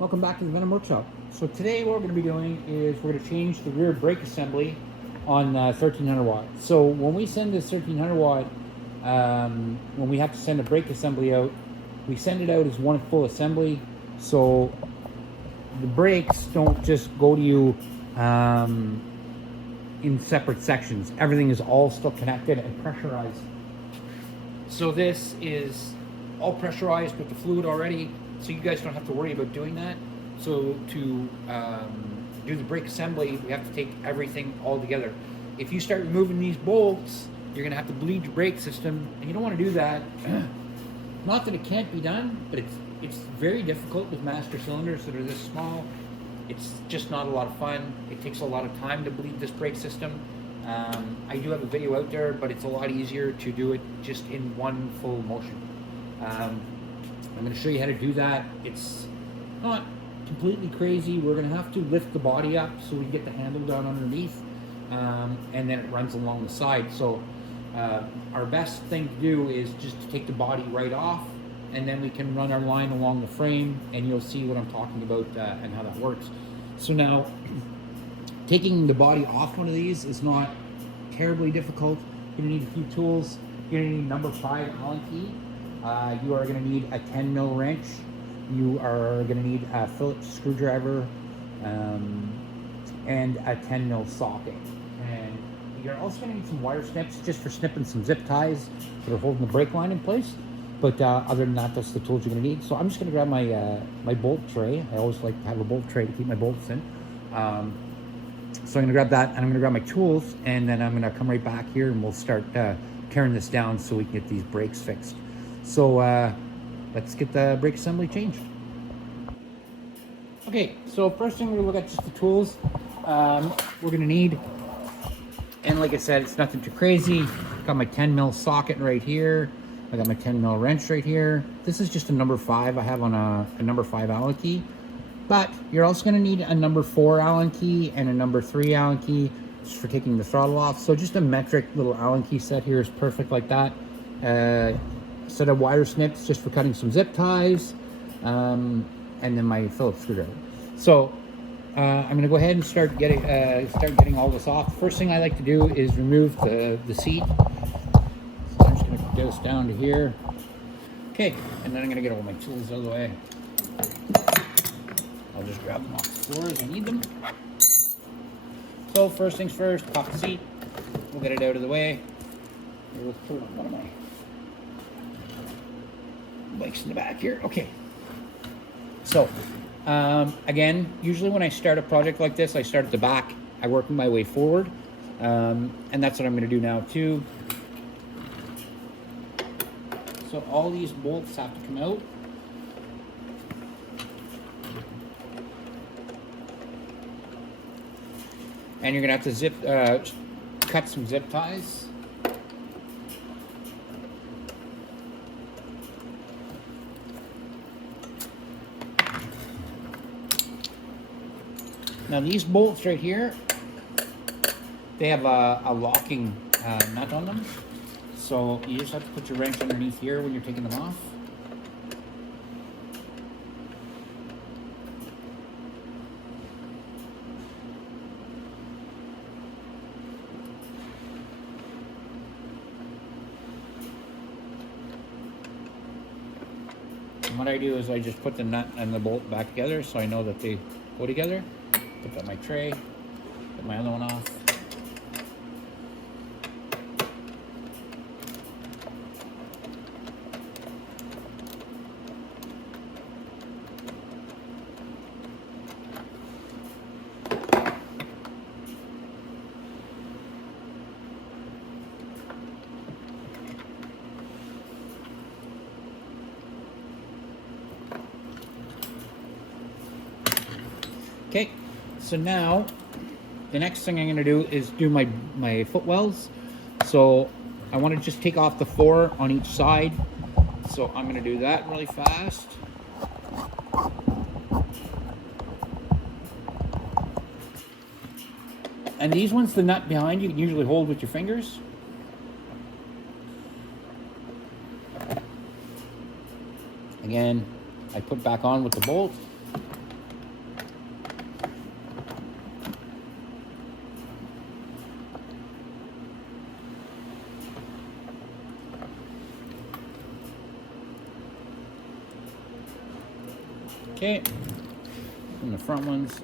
Welcome back to the Venom Workshop. So today what we're going to be doing is we're going to change the rear brake assembly on 1300 watt. So when we send this 1300 watt, when we have to send a brake assembly out, we send it out as one full assembly. So the brakes don't just go to you in separate sections. Everything is all still connected and pressurized. So this is all pressurized with the fluid already, so you guys don't have to worry about doing that. So to do the brake assembly, we have to take everything all together. If you start removing these bolts, you're gonna have to bleed your brake system, and you don't want to do that. Not that it can't be done, but it's very difficult with master cylinders that are this small. It's just not a lot of fun. It takes a lot of time to bleed this brake system. I do have a video out there, but it's a lot easier to do it just in one full motion. I'm going to show you how to do that. It's not completely crazy. We're going to have to lift the body up so we get the handle down underneath, and then it runs along the side. So our best thing to do is just to take the body right off, and then we can run our line along the frame, and you'll see what I'm talking about and how that works. So now, taking the body off one of these is not terribly difficult. You're going to need a few tools. You're going to need number 5 Allen key. You are going to need a 10 mil wrench. You are going to need a Phillips screwdriver and a 10 mil socket. And you're also going to need some wire snips just for snipping some zip ties that are holding the brake line in place. But other than that, that's the tools you're going to need. So I'm just going to grab my my bolt tray. I always like to have a bolt tray to keep my bolts in. So I'm going to grab that, and I'm going to grab my tools, and then I'm going to come right back here, and we'll start tearing this down so we can get these brakes fixed. So let's get the brake assembly changed. Okay, so first thing we're going to look at just the tools we're going to need. And like I said, it's nothing too crazy. Got my 10 mil socket right here. I got my 10 mil wrench right here. This is just a number 5 I have on a number 5 Allen key. But you're also going to need a number 4 Allen key and a number 3 Allen key just for taking the throttle off. So just a metric little Allen key set here is perfect like that. Set of wire snips just for cutting some zip ties, and then my Phillips screwdriver. So I'm going to go ahead and start getting all this off. First thing I like to do is remove the seat. So I'm just going to get this down to here. Okay, and then I'm going to get all my tools out of the way. I'll just grab them off the floor as I need them. So first things first, pop the seat. We'll get it out of the way. We'll put it on one of my bikes in the back here. Okay. So, again, usually when I start a project like this, I start at the back. I work my way forward. And that's what I'm going to do now too. So all these bolts have to come out. And you're going to have to cut some zip ties. Now these bolts right here, they have a locking nut on them. So you just have to put your wrench underneath here when you're taking them off. And what I do is I just put the nut and the bolt back together so I know that they go together. Put that in my tray, put my other one off. Okay. So now, the next thing I'm going to do is do my footwells. So I want to just take off the 4 on each side. So I'm going to do that really fast. And these ones, the nut behind, you can usually hold with your fingers. Again, I put back on with the bolt. Okay, and the front ones.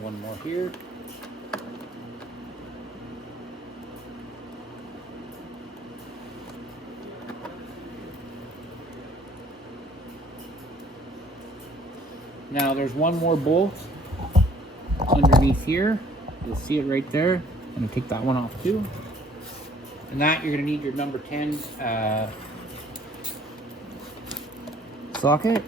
One more here. Now there's one more bolt underneath here. You'll see it right there. I'm gonna take that one off too. And that you're gonna need your number 10 socket.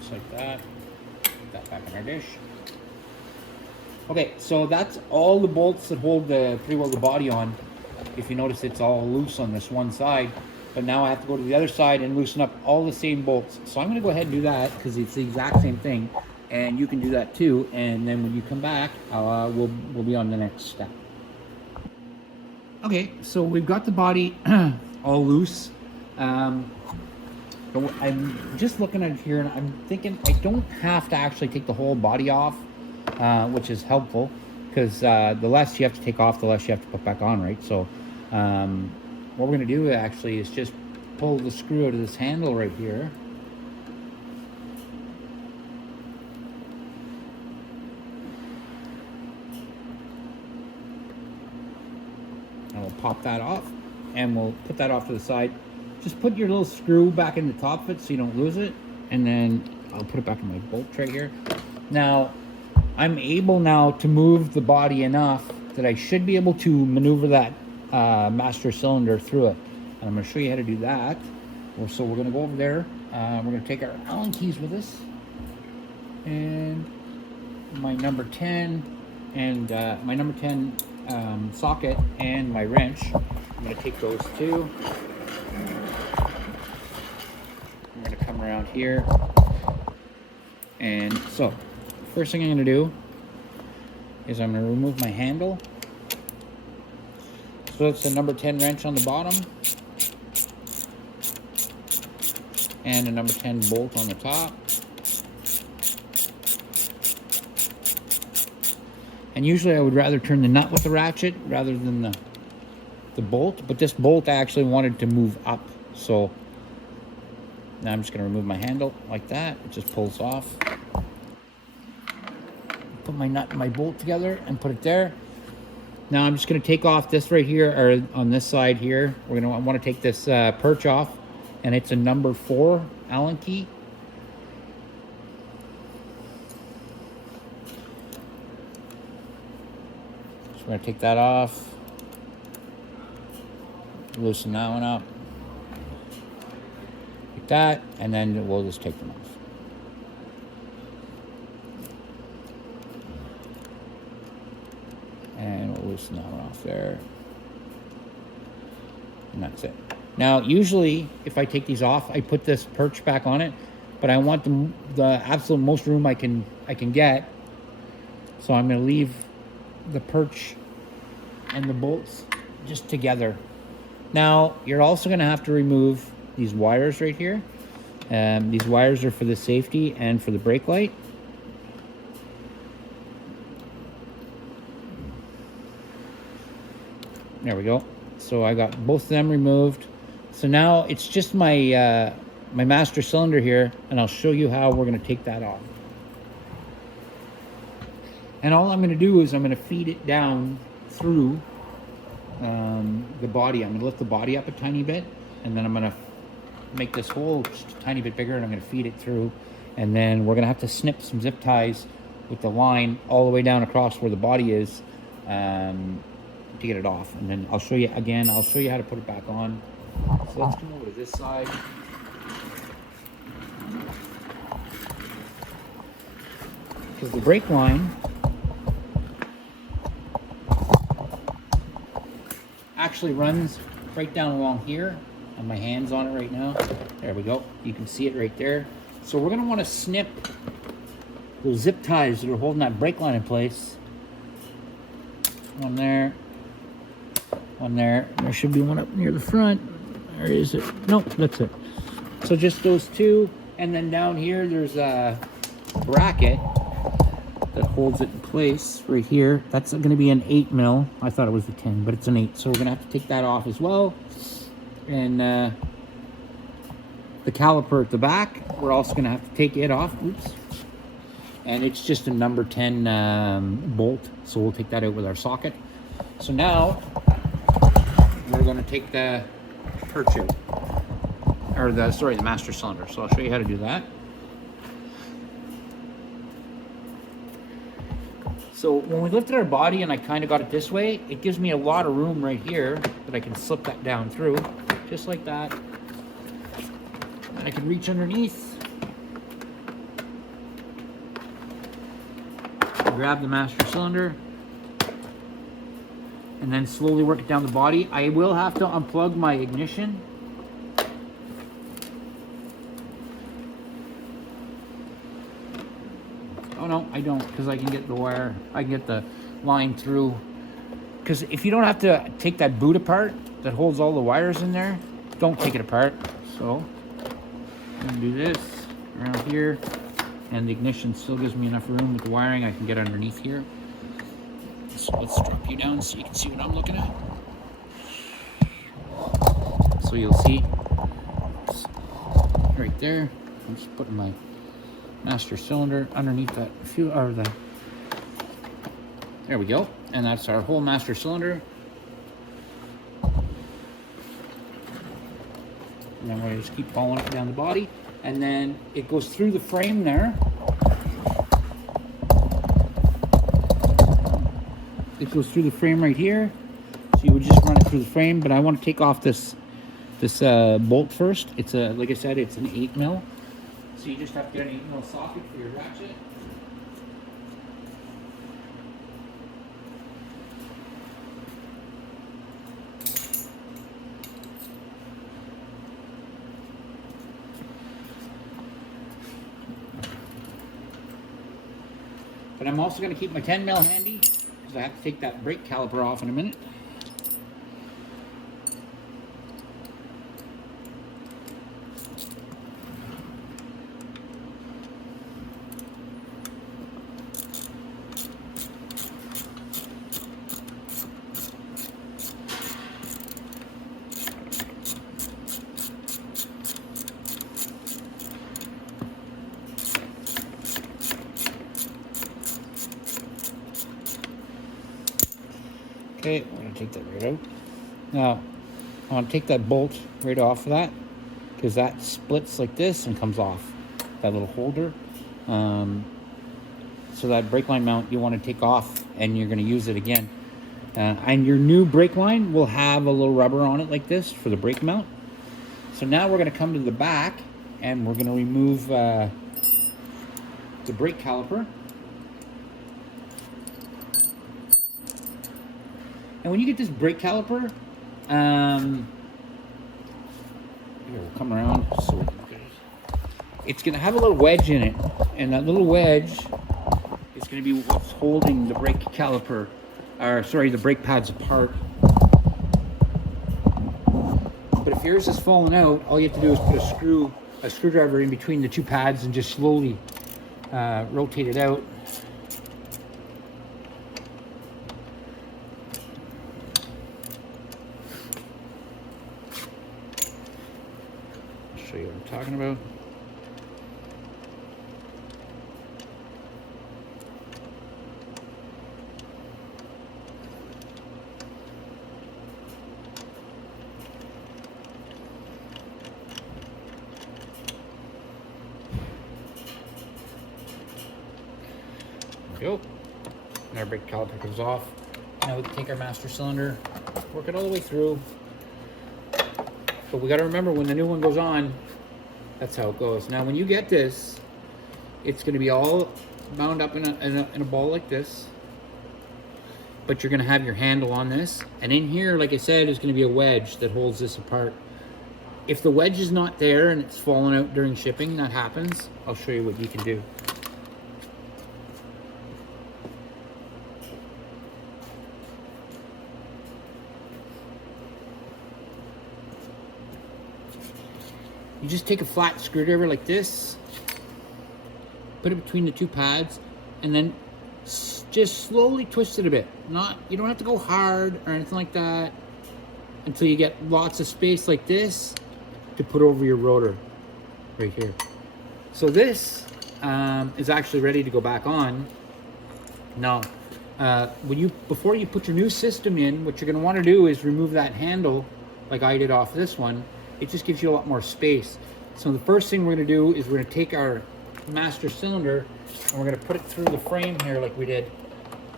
Just like that. Put that back in our dish. Okay, so that's all the bolts that hold pretty well the body on. If you notice, it's all loose on this one side, but now I have to go to the other side and loosen up all the same bolts. So I'm going to go ahead and do that because it's the exact same thing, and you can do that too. And then when you come back, we'll be on the next step. Okay, so we've got the body all loose. I'm just looking at it here, and I'm thinking I don't have to actually take the whole body off, which is helpful because the less you have to take off, the less you have to put back on, right? So what we're going to do actually is just pull the screw out of this handle right here. And we'll pop that off, and we'll put that off to the side. Just put your little screw back in the top of it so you don't lose it, and then I'll put it back in my bolt tray here. Now, I'm able now to move the body enough that I should be able to maneuver that master cylinder through it. And I'm going to show you how to do that. So we're going to go over there. We're going to take our Allen keys with us, and my number 10 and my number 10 socket and my wrench. I'm going to take those two. I'm going to come around here, and so first thing I'm going to do is I'm going to remove my handle. So it's the number 10 wrench on the bottom and a number 10 bolt on the top. And usually I would rather turn the nut with the ratchet rather than the bolt, but this bolt I actually wanted to move up. So now I'm just going to remove my handle like that. It just pulls off. Put my nut and my bolt together and put it there. Now I'm just going to take off this right here, or on this side here. I want to take this perch off, and it's a number 4 Allen key. So we're going to take that off. Loosen that one up. Like that, and then we'll just take them off. And we'll loosen that one off there. And that's it. Now, usually, if I take these off, I put this perch back on it, but I want the absolute most room I can get. So I'm going to leave the perch and the bolts just together. Now, you're also going to have to remove these wires right here. These wires are for the safety and for the brake light. There we go. So I got both of them removed. So now it's just my my master cylinder here, and I'll show you how we're going to take that off. And all I'm going to do is I'm going to feed it down through the body. I'm going to lift the body up a tiny bit, and then I'm going to make this hole just a tiny bit bigger, and I'm going to feed it through. And then we're going to have to snip some zip ties with the line all the way down across where the body is to get it off. And then I'll show you again. I'll show you how to put it back on. So let's come over to this side. Because the brake line actually runs right down along here, and my hand's on it right now. There we go. You can see it right there. So we're going to want to snip those zip ties that are holding that brake line in place. One there. One there. There should be one up near the front. Or is it? Nope, that's it. So just those two. And then down here, there's a bracket that holds it in place right here. That's going to be an 8 mil. I thought it was a 10, but it's an 8. So we're going to have to take that off as well. And the caliper at the back, we're also going to have to take it off. Oops. And it's just a number 10 bolt. So we'll take that out with our socket. So now we're going to take the perch out. Or the master cylinder. So I'll show you how to do that. So when we lifted our body and I kind of got it this way, it gives me a lot of room right here that I can slip that down through, just like that. And I can reach underneath, grab the master cylinder, and then slowly work it down the body. I will have to unplug my ignition. Oh no, I don't, because I can get the wire, I can get the line through. Because if you don't have to take that boot apart that holds all the wires in there, don't take it apart. So I'm gonna do this around here, and the ignition still gives me enough room with the wiring. I can get underneath here. So let's drop you down so you can see what I'm looking at. So you'll see right there. I'm just putting my master cylinder underneath that fuel, or there we go. And that's our whole master cylinder. And then we're gonna just keep following it down the body. And then it goes through the frame there. It goes through the frame right here. So you would just run it through the frame, but I want to take off this bolt first. It's a, like I said, it's an 8 mil. So you just have to get an 8 mil socket for your ratchet. But I'm also going to keep my 10 mil handy because I have to take that brake caliper off in a minute. Okay, I'm going to take that right out. Now, I want to take that bolt right off of that because that splits like this and comes off that little holder. So that brake line mount you want to take off and you're going to use it again. And your new brake line will have a little rubber on it like this for the brake mount. So now we're going to come to the back and we're going to remove the brake caliper. And when you get this brake caliper, here, we'll come around so we can look at it. It's going to have a little wedge in it, and that little wedge is going to be what's holding the brake caliper, or sorry, the brake pads apart. But if yours is falling out, all you have to do is put a screwdriver in between the two pads and just slowly rotate it out. Show you what I'm talking about. There we go. And our brake caliper comes off. Now we can take our master cylinder, work it all the way through. But we got to remember when the new one goes on, that's how it goes. Now, when you get this, it's going to be all bound up in a ball like this. But you're going to have your handle on this. And in here, like I said, is going to be a wedge that holds this apart. If the wedge is not there and it's fallen out during shipping, that happens, I'll show you what you can do. You just take a flat screwdriver like this, put it between the two pads, and then just slowly twist it a bit. You don't have to go hard or anything like that until you get lots of space like this to put over your rotor right here. So this is actually ready to go back on. Now, before you put your new system in, what you're going to want to do is remove that handle like I did off this one. It just gives you a lot more space. So the first thing we're going to do is we're going to take our master cylinder and we're going to put it through the frame here like we did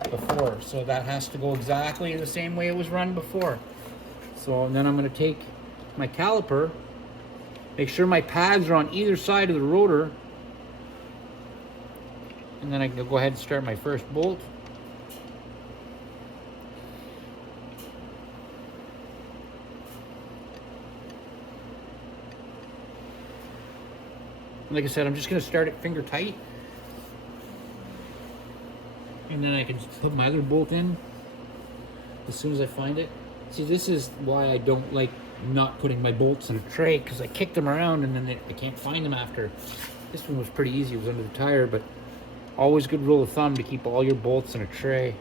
before. So that has to go exactly the same way it was run before. So then I'm going to take my caliper, make sure my pads are on either side of the rotor, and then I can go ahead and start my first bolt. Like I said, I'm just going to start it finger tight. And then I can put my other bolt in as soon as I find it. See, this is why I don't like not putting my bolts in a tray, because I kick them around and then I can't find them after. This one was pretty easy, it was under the tire, but always good rule of thumb to keep all your bolts in a tray.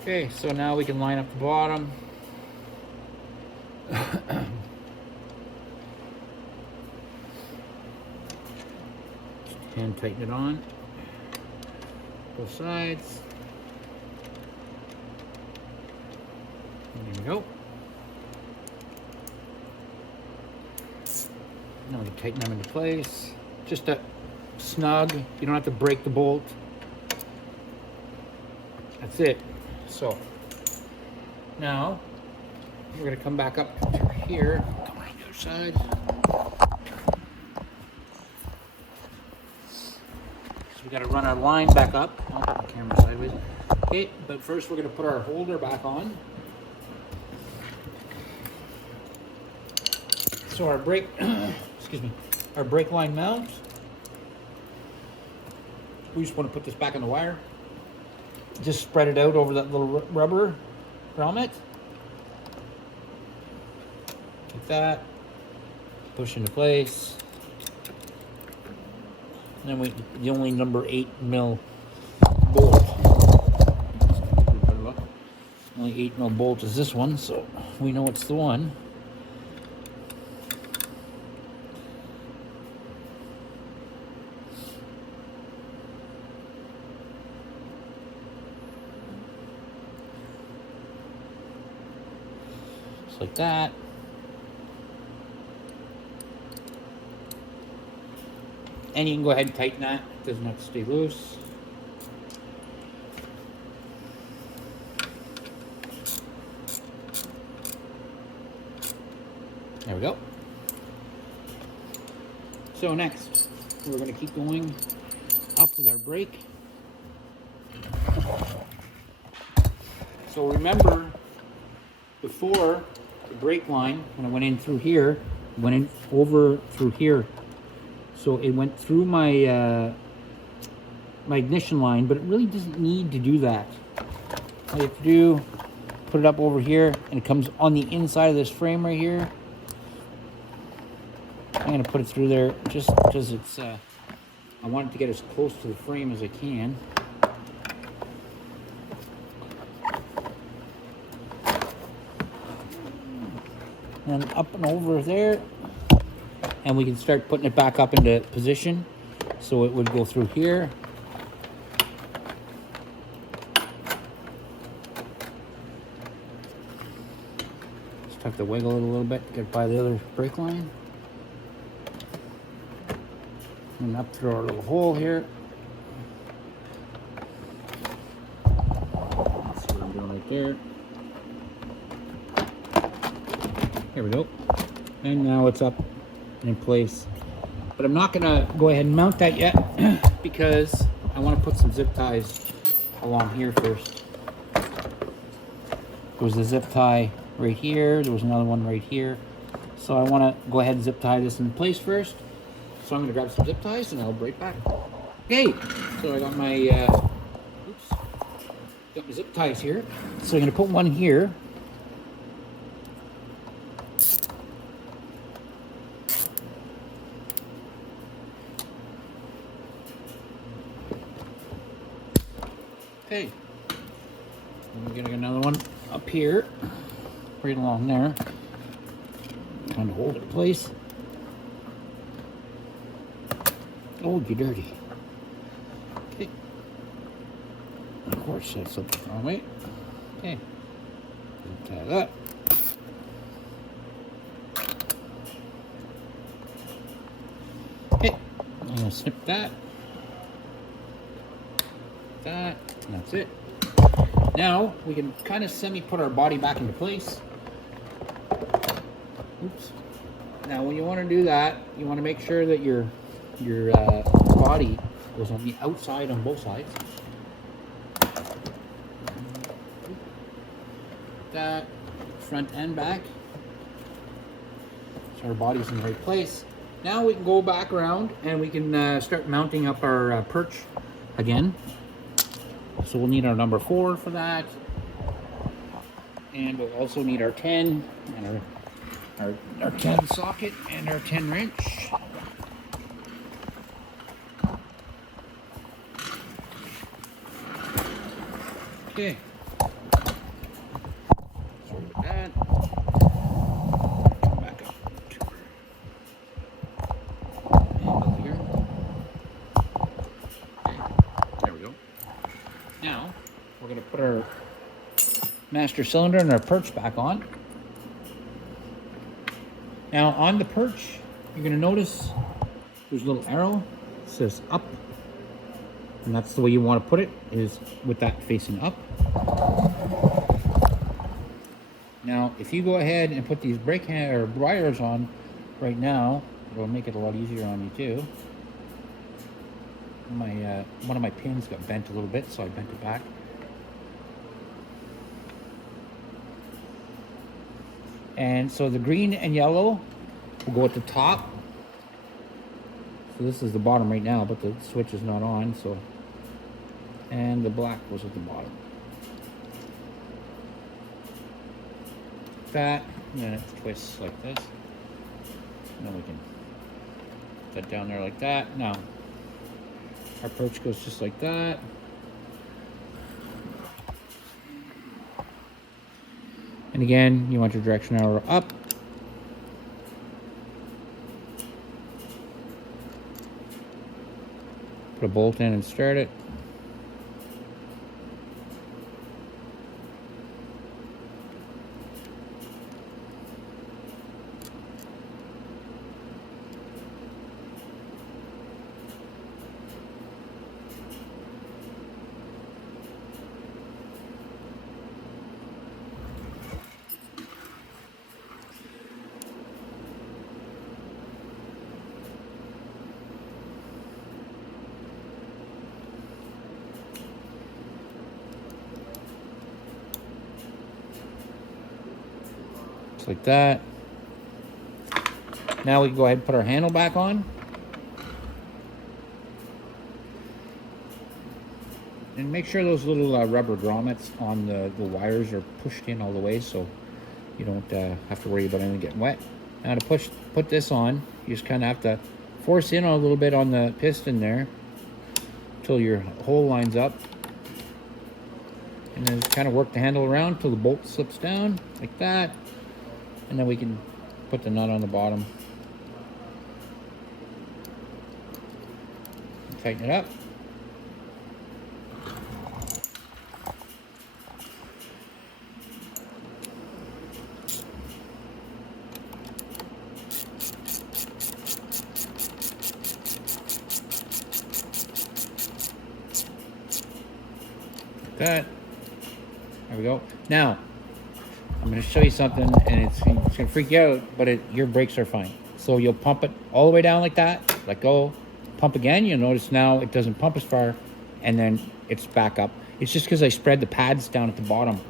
Okay, so now we can line up the bottom. Hand tighten it on both sides. And there we go. Now we can tighten them into place. Just a snug. You don't have to break the bolt. That's it. So now we're going to come back up to here. Come on the other side. We got to run our line back up. Oh, the camera sideways. Okay, but first we're going to put our holder back on. So our brake, excuse me, our brake line mount. We just want to put this back on the wire. Just spread it out over that little rubber grommet. Like that. Push into place. And then the only number 8mm bolt. Only 8mm bolt is this one, so we know it's the one. Just like that. And you can go ahead and tighten that. It doesn't have to stay loose. There we go. So next, we're going to keep going up with our brake. So remember, before the brake line, when I went in through here, went in over through here. So it went through my my ignition line, but it really doesn't need to do that. All you have to do, put it up over here, and it comes on the inside of this frame right here. I'm going to put it through there just because it's, I want it to get as close to the frame as I can. And up and over there. And we can start putting it back up into position. So it would go through here. Just have to wiggle it a little bit to get by the other brake line. And up through our little hole here. Let's see what I'm doing right there. Here we go. And now it's up in place, but I'm not gonna go ahead and mount that yet because I want to put some zip ties along here first. There was a zip tie right here, there was another one right here, So I want to go ahead and zip tie this in place first. So I'm going to grab some zip ties and I'll be right back. Okay, so I got my got my zip ties here. So I'm going to put one here. Okay, I'm getting another one up here, right along there. Trying to hold it in place. Oh, you dirty. Okay. Of course, that's something the wrong way. Okay. Tie that. Okay. I'm gonna snip that. That. And that's it. Now we can kind of put our body back into place. Oops. Now when you want to do that, you want to make sure that your body goes on the outside on both sides. That, front and back. So our body's in the right place. Now we can go back around and we can start mounting up our perch again. So we'll need our number 4 for that. And we'll also need our 10 and our 10 socket and our 10 wrench. Okay. So with that, come back up to our handle here. Okay. There we go. Now we're going to put our master cylinder and our perch back on. Now on the perch, you're going to notice there's a little arrow that says up, and that's the way you want to put it, is with that facing up. Now if you go ahead and put these brake wires on right now, it'll make it a lot easier on you too. One of my pins got bent a little bit, so I bent it back. And so the green and yellow will go at the top. So this is the bottom right now, but the switch is not on, so. And the black goes at the bottom. That, and then it twists like this. And then we can put that down there like that. Now, our perch goes just like that. And again, you want your direction arrow up. Put a bolt in and start it. Like that. Now we can go ahead and put our handle back on. And make sure those little rubber grommets on the wires are pushed in all the way, so you don't have to worry about anything getting wet. Now to put this on, you just kind of have to force in a little bit on the piston there until your hole lines up. And then kind of work the handle around until the bolt slips down, like that. And then we can put the nut on the bottom. Tighten it up. Like that. There we go. Now, I'm going to show you something, and it's going to freak you out, but your brakes are fine. So you'll pump it all the way down like that, let go, pump again. You'll notice now it doesn't pump as far, and then it's back up. It's just because I spread the pads down at the bottom,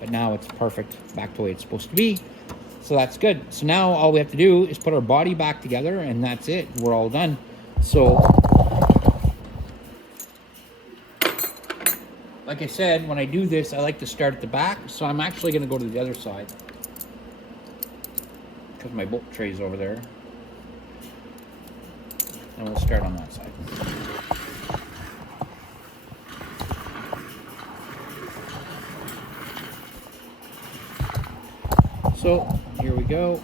but now it's perfect, back to the way it's supposed to be. So that's good. So now all we have to do is put our body back together, and that's it. We're all done. So, like I said, when I do this, I like to start at the back. So I'm actually going to go to the other side, because my bolt tray is over there. And we'll start on that side. So here we go.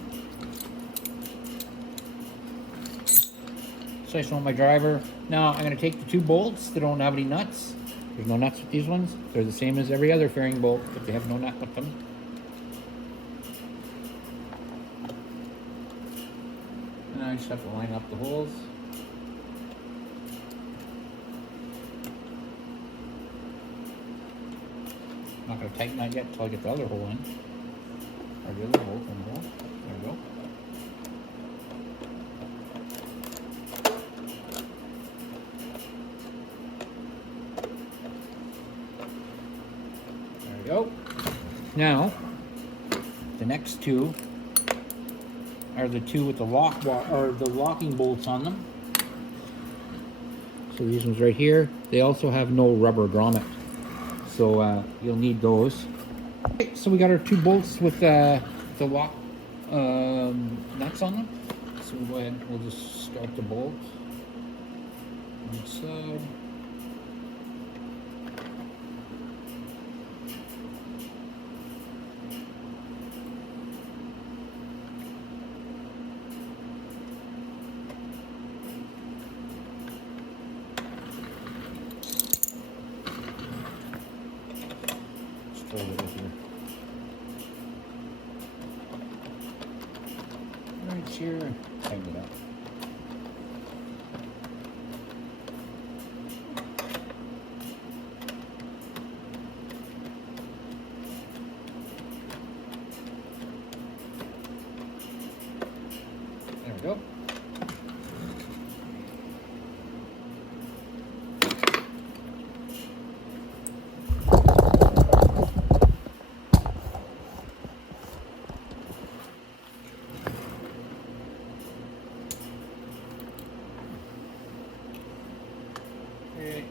So I just want my driver. Now I'm going to take the 2 bolts that don't have any nuts. There's no nuts with these ones. They're the same as every other fairing bolt, but they have no nut with them. And I just have to line up the holes. I'm not going to tighten that yet until I get the other hole in. Or the other hole in the hole. There we go. There we go. Now, the next 2 are the 2 with the the locking bolts on them. So these ones right here, they also have no rubber grommet. So you'll need those. Okay, so we got our 2 bolts with the lock nuts on them. So we'll go ahead, we'll just start the bolt on each side. Throw it over here. Right here, tighten it up. There we go. Okay.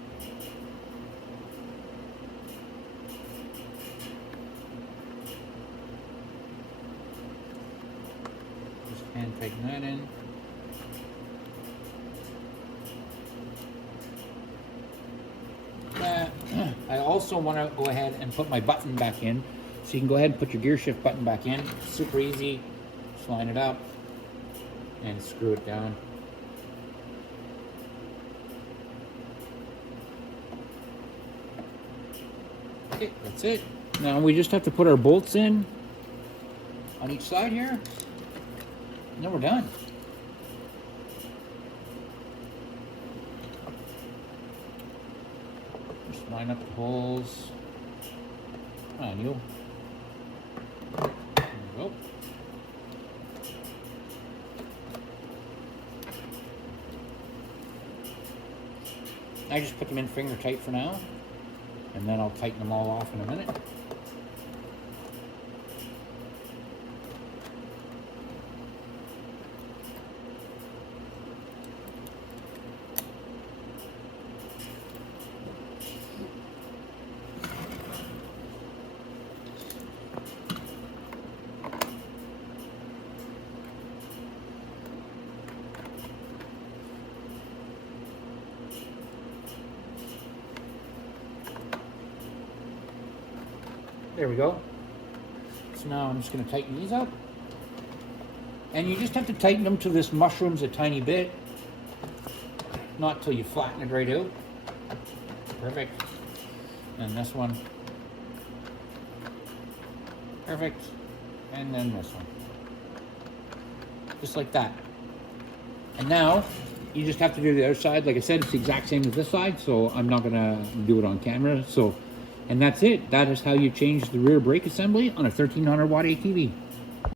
Just hand tighten that in. I also want to go ahead and put my button back in. So you can go ahead and put your gear shift button back in. Super easy. Just line it up and screw it down. Okay, that's it. Now we just have to put our bolts in on each side here, and then we're done. Just line up the holes. Come on, you. There we go. I just put them in finger tight for now, and then I'll tighten them all off in a minute. There we go. So now I'm just going to tighten these up. And you just have to tighten them till this mushroom's a tiny bit. Not till you flatten it right out. Perfect. And this one. Perfect. And then this one. Just like that. And now, you just have to do the other side. Like I said, it's the exact same as this side, so I'm not going to do it on camera. And that's it. That is how you change the rear brake assembly on a 1300 watt ATV.